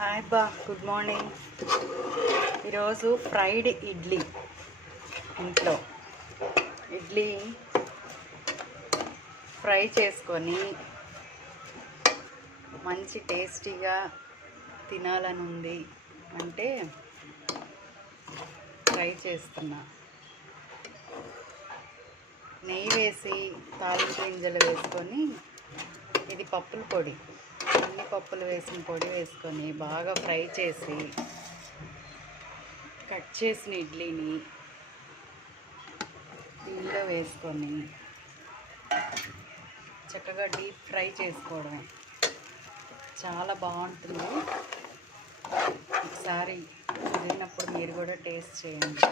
Hi బా good morning. ఈరోజు fried idli ఇంట్లో. ఇడ్లీ ఫ్రై చేసుకొని మంచి టేస్టీగా తినాలని ఉంది అంటే ఫ్రై చేస్తున్నా. నెయ్యి వేసి తాలింపు గింజలు వేసుకొని ఇది పప్పుల పొడి. అన్ని పప్పులు వేసిన పొడి వేసుకొని బాగా ఫ్రై చేసి కట్ చేసిన ఇడ్లీని దీనిలో వేసుకొని చక్కగా డీప్ ఫ్రై చేసుకోవడం. చాలా బాగుంటుంది. ఒకసారి కుదిరినప్పుడు మీరు కూడా టేస్ట్ చేయండి.